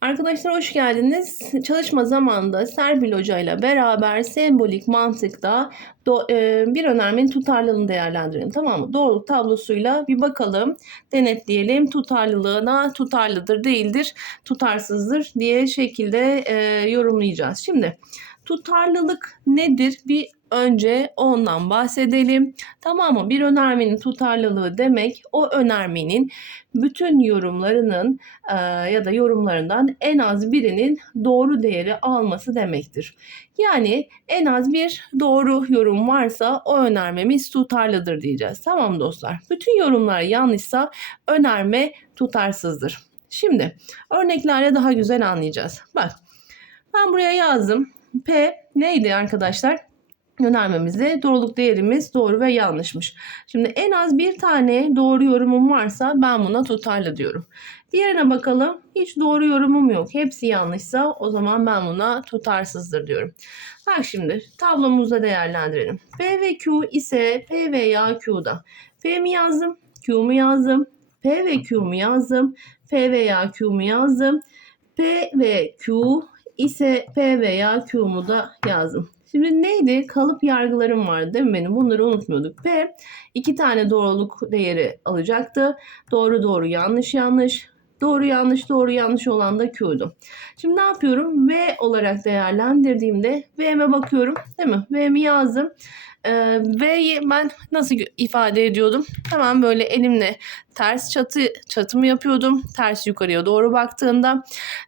Arkadaşlar hoş geldiniz. Çalışma zamanında Serpil Hoca ile beraber sembolik mantıkta do- e, bir önermenin tutarlılığını değerlendirelim. Tamam mı? Doğruluk tablosuyla bir bakalım, denetleyelim. Tutarlılığına tutarlıdır, değildir, tutarsızdır diye şekilde e, yorumlayacağız. Şimdi tutarlılık nedir? Bir önce ondan bahsedelim. Tamam mı? Bir önermenin tutarlılığı demek o önermenin bütün yorumlarının e, ya da yorumlarından en az birinin doğru değeri alması demektir. Yani en az bir doğru yorum varsa o önermemiz tutarlıdır diyeceğiz. Tamam dostlar. Bütün yorumlar yanlışsa önerme tutarsızdır. Şimdi örneklerle daha güzel anlayacağız. Bak ben buraya yazdım. P neydi arkadaşlar? önermemizde doğruluk değerimiz doğru ve yanlışmış. Şimdi en az bir tane doğru yorumum varsa ben buna tutarlı diyorum. Diğerine bakalım. Hiç doğru yorumum yok. Hepsi yanlışsa o zaman ben buna tutarsızdır diyorum. Bak şimdi tablomuzda değerlendirelim. P ve Q ise P veya Q'da. P mi yazdım? Q mu yazdım? P ve Q mu yazdım? P veya Q mu yazdım? P ve Q ise P veya Q mu da yazdım. Şimdi neydi? Kalıp yargılarım vardı değil mi benim? Bunları unutmuyorduk. P iki tane doğruluk değeri alacaktı. Doğru doğru yanlış yanlış. Doğru yanlış doğru yanlış olan da Q'du. Şimdi ne yapıyorum? V olarak değerlendirdiğimde V'me bakıyorum değil mi? V'mi yazdım. Ee, V'yi ben nasıl ifade ediyordum? Hemen böyle elimle ters çatı çatımı yapıyordum. Ters yukarıya doğru baktığında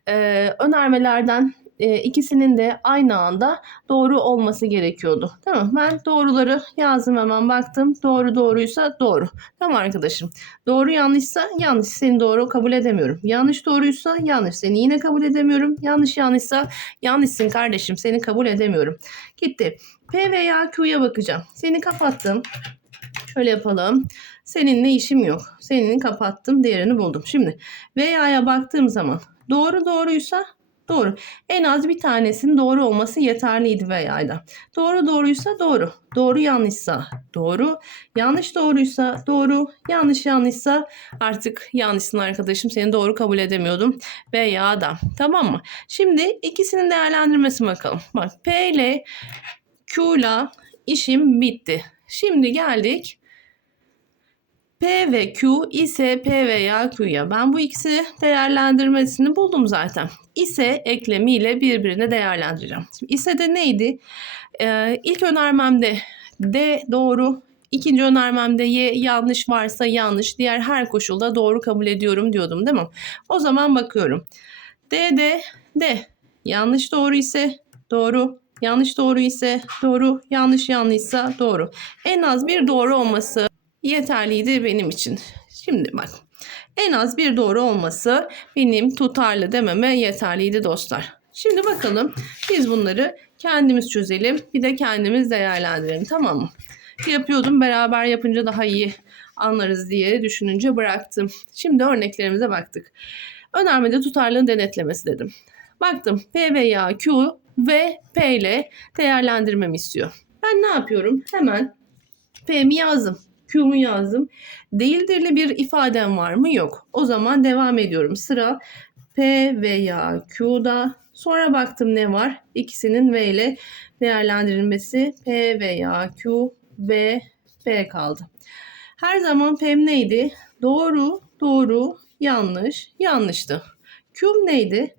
e, önermelerden e, ikisinin de aynı anda doğru olması gerekiyordu. Tamam Ben doğruları yazdım hemen baktım. Doğru doğruysa doğru. Tamam arkadaşım. Doğru yanlışsa yanlış. Seni doğru kabul edemiyorum. Yanlış doğruysa yanlış. Seni yine kabul edemiyorum. Yanlış yanlışsa yanlışsın kardeşim. Seni kabul edemiyorum. Gitti. P veya Q'ya bakacağım. Seni kapattım. Şöyle yapalım. Seninle işim yok. Senin kapattım. Diğerini buldum. Şimdi veya'ya baktığım zaman doğru doğruysa Doğru. En az bir tanesinin doğru olması yeterliydi veya da. Doğru doğruysa doğru. Doğru yanlışsa doğru. Yanlış doğruysa doğru. Yanlış yanlışsa artık yanlışsın arkadaşım. Seni doğru kabul edemiyordum. Veya da. Tamam mı? Şimdi ikisinin değerlendirmesine bakalım. Bak P ile Q ile işim bitti. Şimdi geldik P ve Q ise P veya Q'ya. Ben bu ikisi değerlendirmesini buldum zaten. İse eklemiyle birbirine değerlendireceğim. Şimdi ise de neydi? Ee, ilk önermemde D doğru, İkinci önermemde Y yanlış varsa yanlış, diğer her koşulda doğru kabul ediyorum diyordum değil mi? O zaman bakıyorum. D de D. Yanlış doğru ise doğru, yanlış doğru ise doğru, yanlış yanlışsa doğru. En az bir doğru olması yeterliydi benim için. Şimdi bak en az bir doğru olması benim tutarlı dememe yeterliydi dostlar. Şimdi bakalım biz bunları kendimiz çözelim. Bir de kendimiz değerlendirelim tamam mı? Yapıyordum beraber yapınca daha iyi anlarız diye düşününce bıraktım. Şimdi örneklerimize baktık. Önermede tutarlılığın denetlemesi dedim. Baktım P veya Q ve P ile değerlendirmemi istiyor. Ben ne yapıyorum? Hemen P'mi yazdım. Q'mu yazdım. Değildirli bir ifadem var mı? Yok. O zaman devam ediyorum. Sıra P veya Q'da. Sonra baktım ne var? İkisinin V ile değerlendirilmesi P veya Q ve P kaldı. Her zaman P'm neydi? Doğru, doğru, yanlış, yanlıştı. Q'm neydi?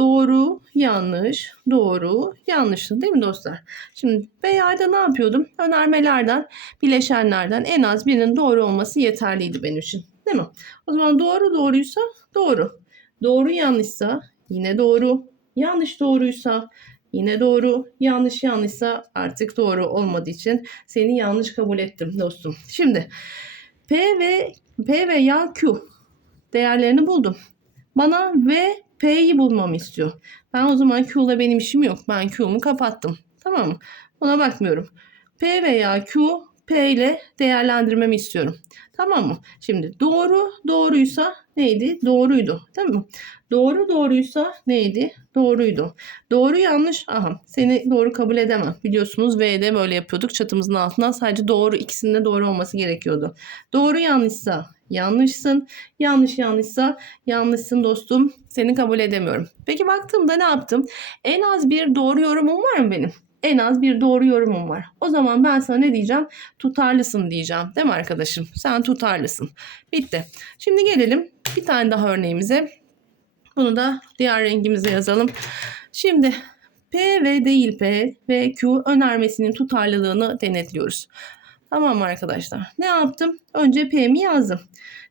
Doğru, yanlış, doğru, yanlıştı değil mi dostlar? Şimdi veya'da ne yapıyordum? Önermelerden, bileşenlerden en az birinin doğru olması yeterliydi benim için. Değil mi? O zaman doğru doğruysa doğru. Doğru yanlışsa yine doğru. Yanlış doğruysa yine doğru. Yanlış yanlışsa artık doğru olmadığı için seni yanlış kabul ettim dostum. Şimdi P ve P veya Q değerlerini buldum. Bana V P'yi bulmamı istiyor. Ben o zaman Q'la benim işim yok. Ben Q'mu kapattım. Tamam mı? Ona bakmıyorum. P veya Q P ile değerlendirmemi istiyorum. Tamam mı? Şimdi doğru doğruysa neydi? Doğruydu. Değil mi? Doğru doğruysa neydi? Doğruydu. Doğru yanlış. Aha seni doğru kabul edemem. Biliyorsunuz V'de böyle yapıyorduk. Çatımızın altından sadece doğru ikisinin de doğru olması gerekiyordu. Doğru yanlışsa yanlışsın. Yanlış yanlışsa yanlışsın dostum. Seni kabul edemiyorum. Peki baktığımda ne yaptım? En az bir doğru yorumum var mı benim? En az bir doğru yorumum var. O zaman ben sana ne diyeceğim? Tutarlısın diyeceğim. Değil mi arkadaşım? Sen tutarlısın. Bitti. Şimdi gelelim bir tane daha örneğimize. Bunu da diğer rengimize yazalım. Şimdi P ve değil P ve Q önermesinin tutarlılığını denetliyoruz. Tamam arkadaşlar? Ne yaptım? Önce P'mi yazdım.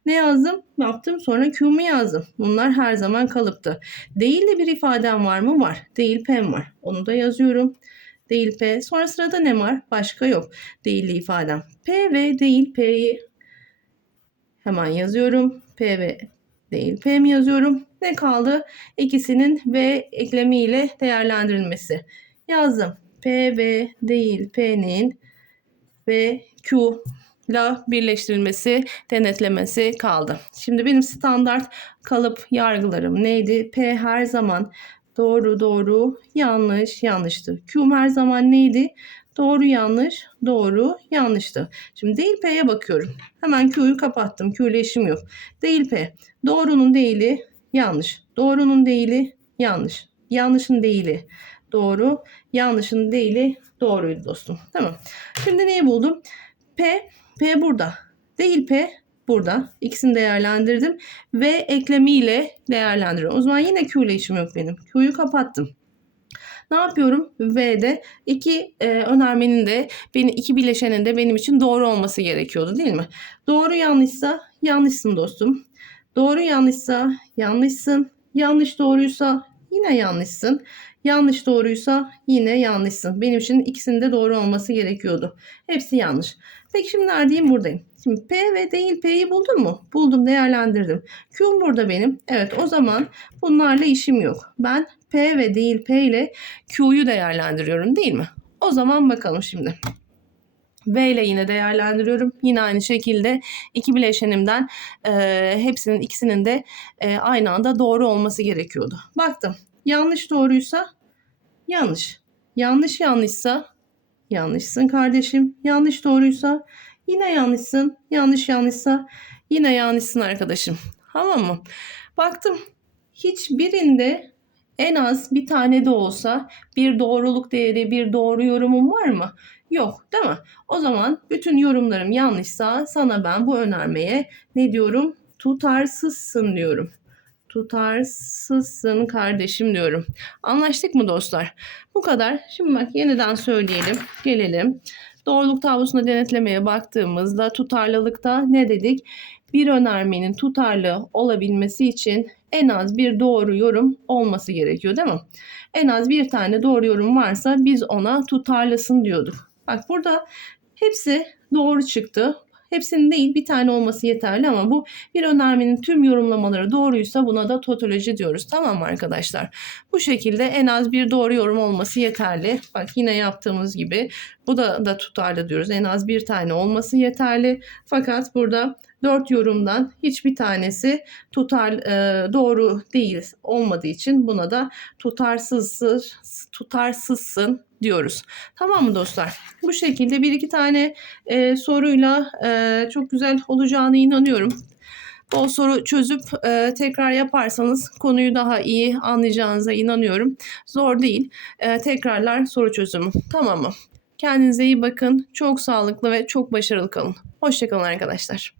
Ne yazdım? Yaptım. Sonra Q'mu yazdım. Bunlar her zaman kalıptı. Değil de bir ifadem var mı? Var. Değil P'm var. Onu da yazıyorum. Değil P. Sonra sırada ne var? Başka yok. Değilli ifadem. P ve değil P'yi hemen yazıyorum. P ve değil P yazıyorum? Ne kaldı? İkisinin V eklemiyle değerlendirilmesi. Yazdım. P ve değil P'nin ve Q ile birleştirilmesi, denetlemesi kaldı. Şimdi benim standart kalıp yargılarım neydi? P her zaman doğru doğru, yanlış yanlıştı. Q her zaman neydi? Doğru yanlış, doğru yanlıştı. Şimdi değil P'ye bakıyorum. Hemen Q'yu kapattım. Q ile işim yok. Değil P. Doğrunun değili yanlış. Doğrunun değili yanlış. Yanlışın değili doğru. Yanlışın değili doğruydu dostum. Tamam. Şimdi neyi buldum? P, P burada. Değil P burada. İkisini değerlendirdim. Ve eklemiyle değerlendiriyorum. O zaman yine Q ile işim yok benim. Q'yu kapattım. Ne yapıyorum? V'de iki e, önermenin de benim iki bileşenin de benim için doğru olması gerekiyordu değil mi? Doğru yanlışsa yanlışsın dostum. Doğru yanlışsa yanlışsın. Yanlış doğruysa yine yanlışsın. Yanlış doğruysa yine yanlışsın. Benim için ikisinin de doğru olması gerekiyordu. Hepsi yanlış. Peki şimdi neredeyim? Buradayım. Şimdi P ve değil P'yi buldun mu? Buldum, değerlendirdim. Q'm burada benim. Evet o zaman bunlarla işim yok. Ben P ve değil P ile Q'yu değerlendiriyorum değil mi? O zaman bakalım şimdi. V ile yine değerlendiriyorum. Yine aynı şekilde iki bileşenimden e, hepsinin ikisinin de e, aynı anda doğru olması gerekiyordu. Baktım. Yanlış doğruysa yanlış. Yanlış yanlışsa yanlışsın kardeşim. Yanlış doğruysa yine yanlışsın. Yanlış yanlışsa yine yanlışsın arkadaşım. Tamam mı? Baktım. Hiçbirinde en az bir tane de olsa bir doğruluk değeri, bir doğru yorumum var mı? Yok değil mi? O zaman bütün yorumlarım yanlışsa sana ben bu önermeye ne diyorum? Tutarsızsın diyorum. Tutarsızsın kardeşim diyorum. Anlaştık mı dostlar? Bu kadar. Şimdi bak yeniden söyleyelim. Gelelim. Doğruluk tablosuna denetlemeye baktığımızda tutarlılıkta ne dedik? Bir önermenin tutarlı olabilmesi için en az bir doğru yorum olması gerekiyor değil mi? En az bir tane doğru yorum varsa biz ona tutarlısın diyorduk. Bak burada hepsi doğru çıktı. Hepsinin değil bir tane olması yeterli ama bu bir önermenin tüm yorumlamaları doğruysa buna da totoloji diyoruz. Tamam mı arkadaşlar? Bu şekilde en az bir doğru yorum olması yeterli. Bak yine yaptığımız gibi bu da, da tutarlı diyoruz. En az bir tane olması yeterli. Fakat burada dört yorumdan hiçbir tanesi tutar e, doğru değil olmadığı için buna da tutarsızsın, tutarsızsın diyoruz. Tamam mı dostlar? Bu şekilde bir iki tane e, soruyla e, çok güzel olacağını inanıyorum. Bol soru çözüp e, tekrar yaparsanız konuyu daha iyi anlayacağınıza inanıyorum. Zor değil. E, tekrarlar soru çözümü. Tamam mı? Kendinize iyi bakın. Çok sağlıklı ve çok başarılı kalın. Hoşçakalın arkadaşlar.